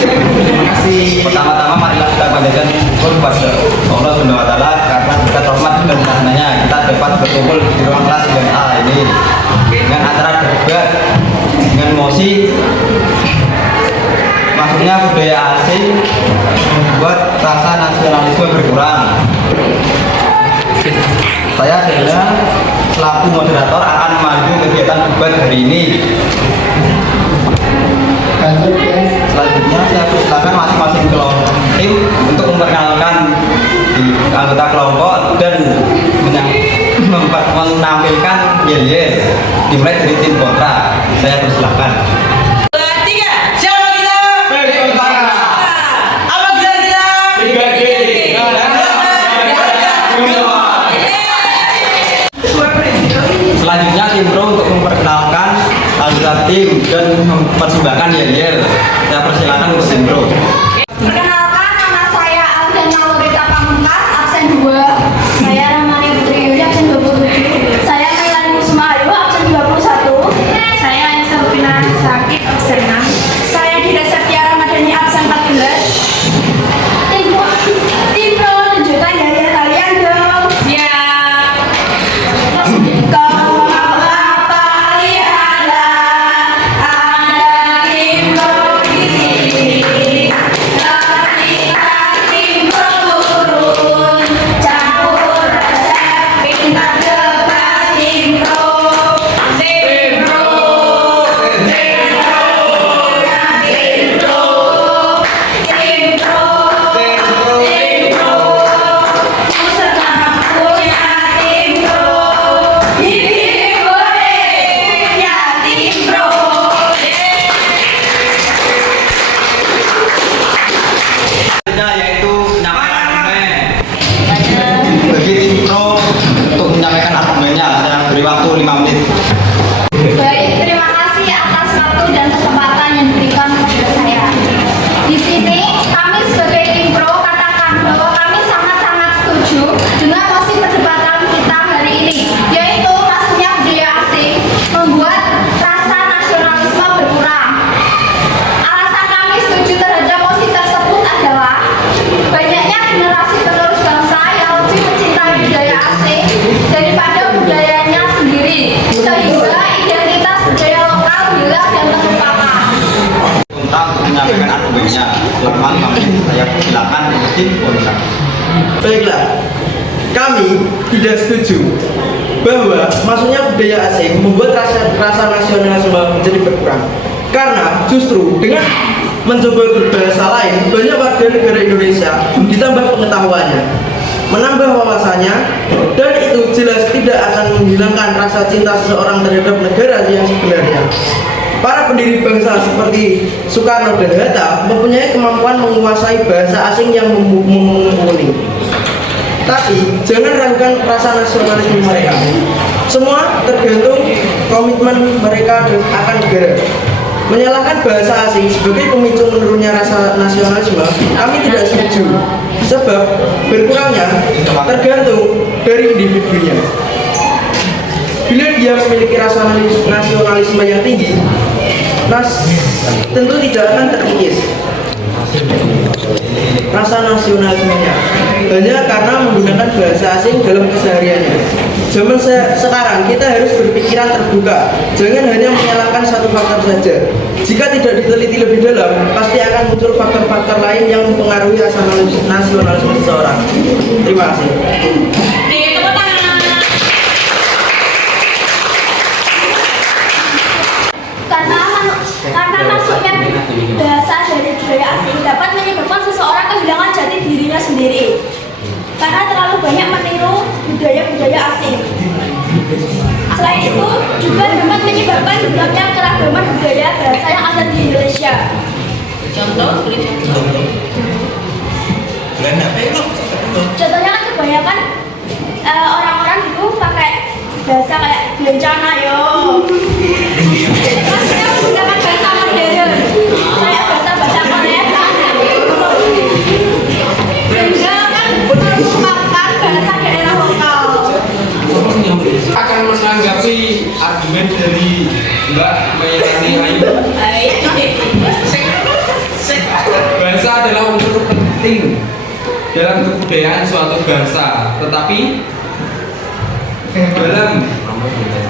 Terima kasih. Pertama-tama marilah kita panjatkan syukur kepada Allah Subhanahu wa taala karena kita rahmat dan karenanya kita dapat berkumpul di ruang kelas 9A ini dengan acara debat dengan emosi. Maksudnya budaya asing membuat rasa nasionalisme berkurang. Saya adalah selaku moderator akan memandu kegiatan debat hari ini. Selanjutnya saya persilakan masing-masing kelompok tim untuk memperkenalkan anggota kelompok dan menampilkan yel-yel dimulai dari tim kontra. Saya persilakan. Selanjutnya tim pro untuk memperkenalkan anggota tim dan mempersembahkan yel-yel. Saya persilakan untuk tim pro. Perkenalkan, nama saya Alden Maulida Pamungkas, absen 2. Saya Ramani Putri Yuli, absen 27. Saya Mailani Kusuma Ayu, absen 21. Saya Anissa Rupina Sakit, absen 6. Saya Dida Septia Ramadhani, absen 14. Tim pro tunjukkan yel-yel kalian dong. Siap. Kau apa lihatlah ada tim pro di sini. Ketika tim pro turun, campur resep pintar debat tim pro. Tim pro, tim pro, tim pro, tim pro, tim pro. Ku senang punya tim pro. Ini bolehnya tim pro. Selanjutnya yaitu menyampaikan argumen. Bagi tim pro untuk menyampaikan argumennya, saya beri waktu 5 menit. Baik, terima kasih atas waktu dan kesempatan yang diberikan kepada saya. Di sini kami sebagai tim pro katakan bahwa kami sangat-sangat setuju dengan mosi perdebatan kita hari ini, yaitu masuknya budaya asing membuat rasa nasionalisme berkurang. Alasan kami setuju terhadap mosi tersebut adalah banyaknya generasi penerus bangsa yang lebih mencintai budaya asing daripada budayanya sendiri, sehingga identitas budaya lokal hilang dan terlupakan. Kontra untuk menyampaikan argumennya. Selama 5 menit saya silakan tim kontra. Baiklah, kami tidak setuju bahwa masuknya budaya asing membuat rasa nasionalisme menjadi berkurang. Karena justru dengan mencoba berbahasa lain, banyak warga negara Indonesia ditambah pengetahuannya, menambah wawasannya, dan itu jelas tidak akan menghilangkan rasa cinta seseorang terhadap negara yang sebenarnya. Para pendiri bangsa seperti Soekarno dan Hatta mempunyai kemampuan menguasai bahasa asing yang mumpuni. Tapi jangan ragukan rasa nasionalisme mereka. Semua tergantung komitmen mereka akan negara. Menyalahkan bahasa asing sebagai pemicu menurunnya rasa nasionalisme, kami tidak setuju. Sebab berkurangnya tergantung dari individunya. Bila dia memiliki rasa nasionalisme yang tinggi, tentu tidak akan terkikis rasa nasionalismenya hanya karena menggunakan bahasa asing dalam kesehariannya. Zaman sekarang kita harus berpikiran terbuka, jangan hanya menyalahkan satu faktor saja. Jika tidak diteliti lebih dalam, pasti akan muncul faktor-faktor lain yang mempengaruhi rasa nasionalisme seseorang. Terima kasih. Karena masuknya bahasa dari budaya asing dapat menyebabkan seseorang kehilangan jati dirinya sendiri karena terlalu banyak meniru budaya-budaya asing. Selain itu juga dapat menyebabkan hilangnya keragaman budaya bahasa yang ada di Indonesia. Contohnya kan kebanyakan orang-orang itu pakai bahasa kayak bencana yo. Maksudnya menggunakan bahasa modern kayak bahasa Korea sehingga kan melupakan bahasa daerah lokal. Akan menanggapi argumen dari Mbak Mailani Ayu. kebudayaan suatu bangsa, tetapi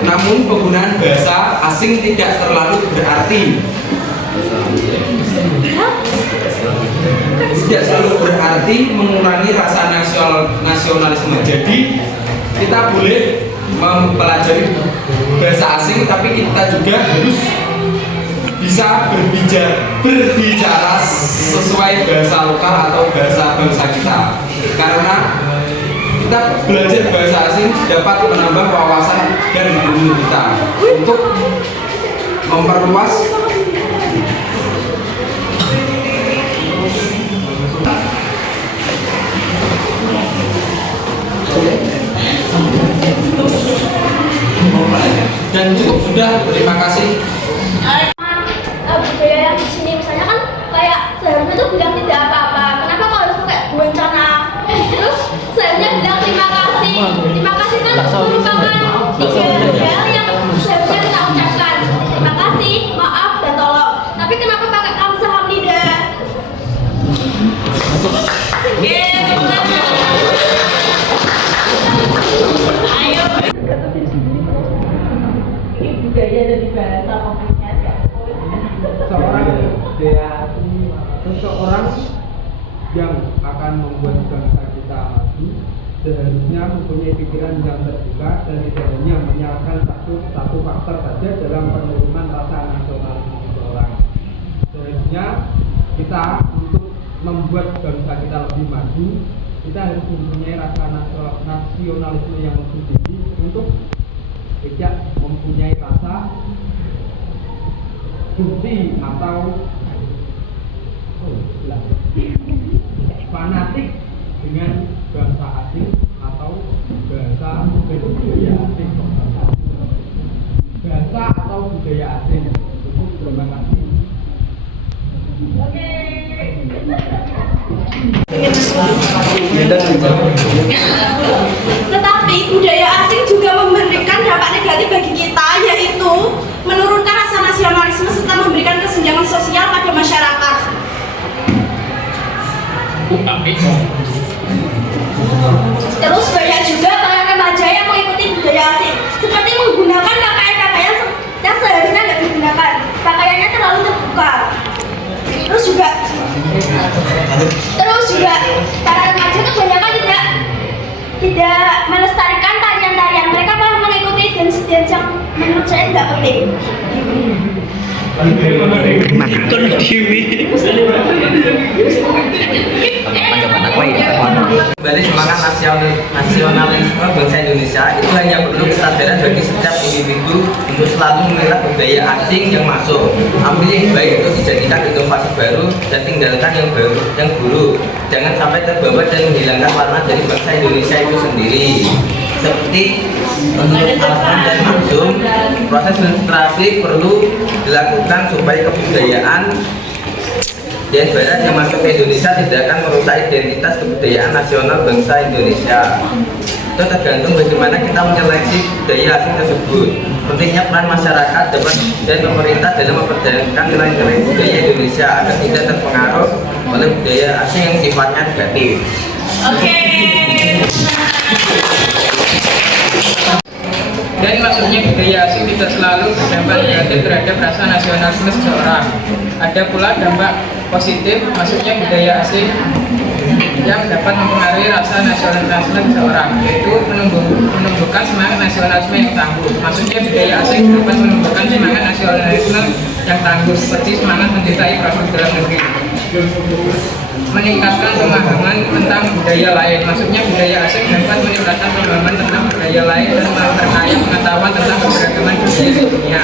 namun penggunaan bahasa asing tidak terlalu berarti mengurangi rasa nasionalisme. Jadi kita boleh mempelajari bahasa asing, tapi kita juga harus bisa berbicara sesuai bahasa lokal atau bahasa bangsa kita, karena kita belajar bahasa asing dapat menambah wawasan dan ilmu kita untuk memperluas dan cukup sudah. Terima kasih. Budaya yang di sini misalnya kan kayak seharusnya tuh bilang tidak apa-apa. Kenapa kalau harus pakai bencana? Terus seharusnya bilang terima kasih. Terima kasih kan merupakan tiga hal yang seharusnya kita ucapkan. Terima kasih, maaf, dan tolong. Tapi kenapa pakai kamsahamnida? Ayo. Ini budaya dari bahasa komunikasi. Seseorang yang akan membuat bangsa kita maju seharusnya mempunyai pikiran yang terbuka dan tidak hanya menyalahkan satu faktor saja dalam penurunan rasa nasionalisme seseorang. Seharusnya kita untuk membuat bangsa kita lebih maju, kita harus mempunyai rasa nasionalisme yang lebih tinggi untuk tidak mempunyai rasa benci atau fanatik dengan bangsa asing atau bahasa budaya asing. Bahasa atau budaya asing. Terima kasih. Tetapi budaya asing juga memberikan dampak negatif bagi kita, yaitu menurunkan rasa nasionalisme serta memberikan kesenjangan sosial pada masyarakat. Terus banyak juga para remaja yang mengikuti budaya asing, seperti menggunakan pakaian-pakaian yang seharusnya tidak digunakan. Pakaiannya terlalu terbuka. Terus juga para remaja kebanyakan tidak melestarikan tarian-tarian. Mereka malah mengikuti dance yang menurut saya tidak penting. Kembali semangat nasionalisme bangsa Indonesia itu hanya perlu kesadaran bagi setiap individu untuk selalu melihat budaya asing yang masuk, ambil yang baik untuk dijadikan inovasi baru dan tinggalkan yang buruk. Jangan sampai terbawa dan menghilangkan warna dari bangsa Indonesia itu sendiri. Seperti menurut Al-Quran dan Maksum, proses filtrasi perlu dilakukan supaya kebudayaan dan barat yang masuk ke Indonesia tidak akan merusak identitas kebudayaan nasional bangsa Indonesia. Itu tergantung bagaimana kita menyeleksi budaya asing tersebut. Pentingnya peran masyarakat dan pemerintah dalam mempertahankan nilai-nilai budaya Indonesia agar tidak terpengaruh oleh budaya asing yang sifatnya negatif. Dan maksudnya budaya asing tidak selalu berdampak negatif terhadap rasa nasionalisme seseorang. Ada pula dampak positif, maksudnya budaya asing yang dapat mempengaruhi rasa nasionalisme seseorang, yaitu menumbuhkan semangat nasionalisme yang tangguh. Maksudnya budaya asing dapat menumbuhkan semangat nasionalisme yang tangguh, seperti semangat mencintai produk dalam negeri. Meningkatkan pemahaman tentang budaya lain, maksudnya budaya asing dapat meningkatkan pemahaman tentang budaya lain dan memperkaya pengetahuan tentang keberagaman budaya di dunia,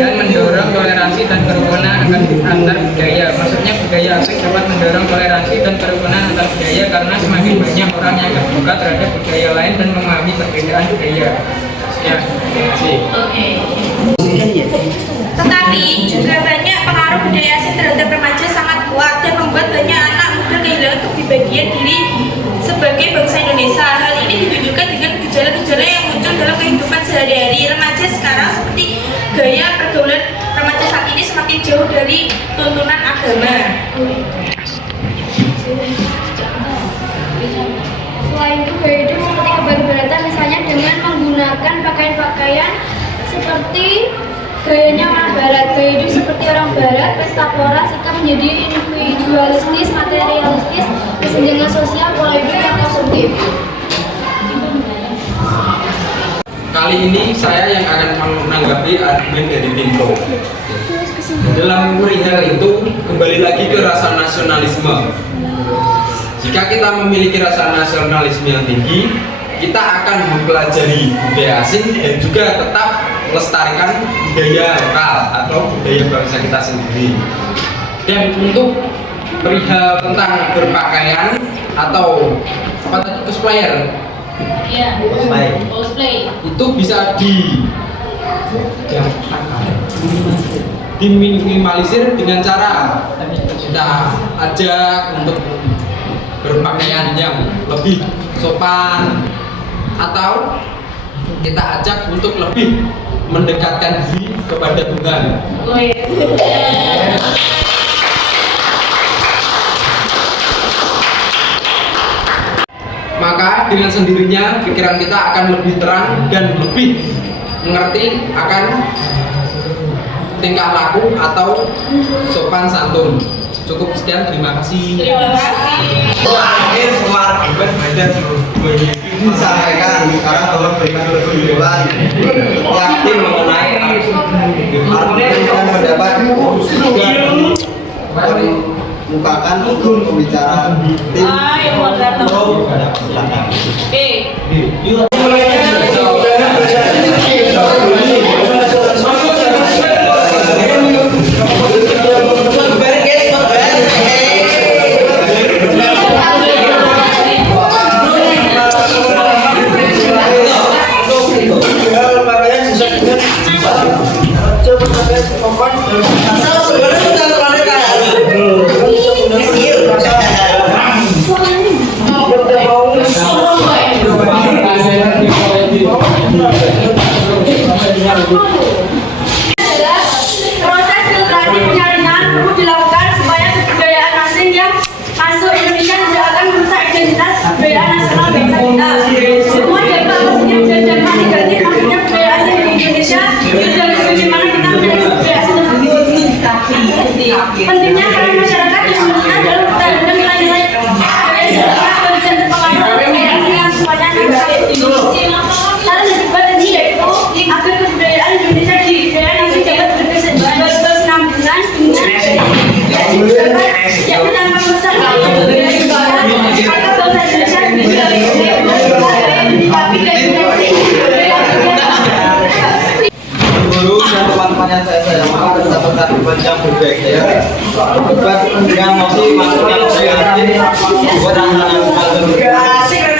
dan mendorong toleransi dan kerukunan antar budaya. Maksudnya budaya asing dapat mendorong toleransi dan kerukunan antar budaya karena semakin banyak orang yang terbuka terhadap budaya lain dan memahami perbedaan budaya. Sekian, terima kasih. Tetapi juga banyak pengaruh budaya asing terhadap remaja sangat kuat dan membuat banyak anak muda kehilangan kepribadian diri sebagai bangsa Indonesia. Hal ini ditunjukkan dengan gejala-gejala yang muncul dalam kehidupan sehari-hari remaja sekarang, seperti gaya pergaulan remaja saat ini semakin jauh dari tuntunan agama. gaya hidup seperti kebarat-baratan, misalnya dengan menggunakan pakaian-pakaian seperti gayanya orang barat, gaya hidup seperti orang barat, pesta pora, sikap menjadi individualistis, materialistis, kesenjangan sosial, pola hidup yang konsumtif. Kali ini saya yang akan menanggapi argumen dari tim pro. Dalam perihal itu, kembali lagi ke rasa nasionalisme. Jika kita memiliki rasa nasionalisme yang tinggi, kita akan mempelajari budaya asing dan juga tetap melestarikan budaya lokal atau budaya bangsa kita sendiri. Dan untuk perihal tentang berpakaian atau apa tadi, cosplayer, Iya. Baik. Cosplay. itu bisa diminimalisir dengan cara kita ajak untuk berpakaian yang lebih sopan, atau kita ajak untuk lebih mendekatkan diri kepada Tuhan. Maka dengan sendirinya pikiran kita akan lebih terang dan lebih mengerti akan tingkah laku atau sopan santun. Cukup sekian, terima kasih. Terakhir semua argumen dan disampaikan. Sekarang tolong berikan kesimpulan yakin mengenai argumen dan pendapat dari merupakan pembicara tim pro. Silakan. Proses filtrasi penyaringan perlu dilakukan supaya kebudayaan asing yang masuk Indonesia tidak akan merusak identitas kebudayaan nasional bangsa kita. Semua dampak positif dan dampak negatif masuknya budaya asing di Indonesia tergantung bagaimana kita menilai budaya asing tersebut. Pentingnya peran masyarakat yang menentukan dalam bertahan dan nilai-nilai budaya dan terpengaruh budaya asing yang semuanya nasional. Salah dan juga tadi yaitu agar kebudayaan Indonesia di budaya asing dapat berkesinambungan dengan yakni tanpa merusak budaya Indonesia, maka bangsa Indonesia Guru dan teman-teman yang saya sayangkan tetap tetap berpanjang budaya debat yang masih masuknya budaya asing buat anak-anak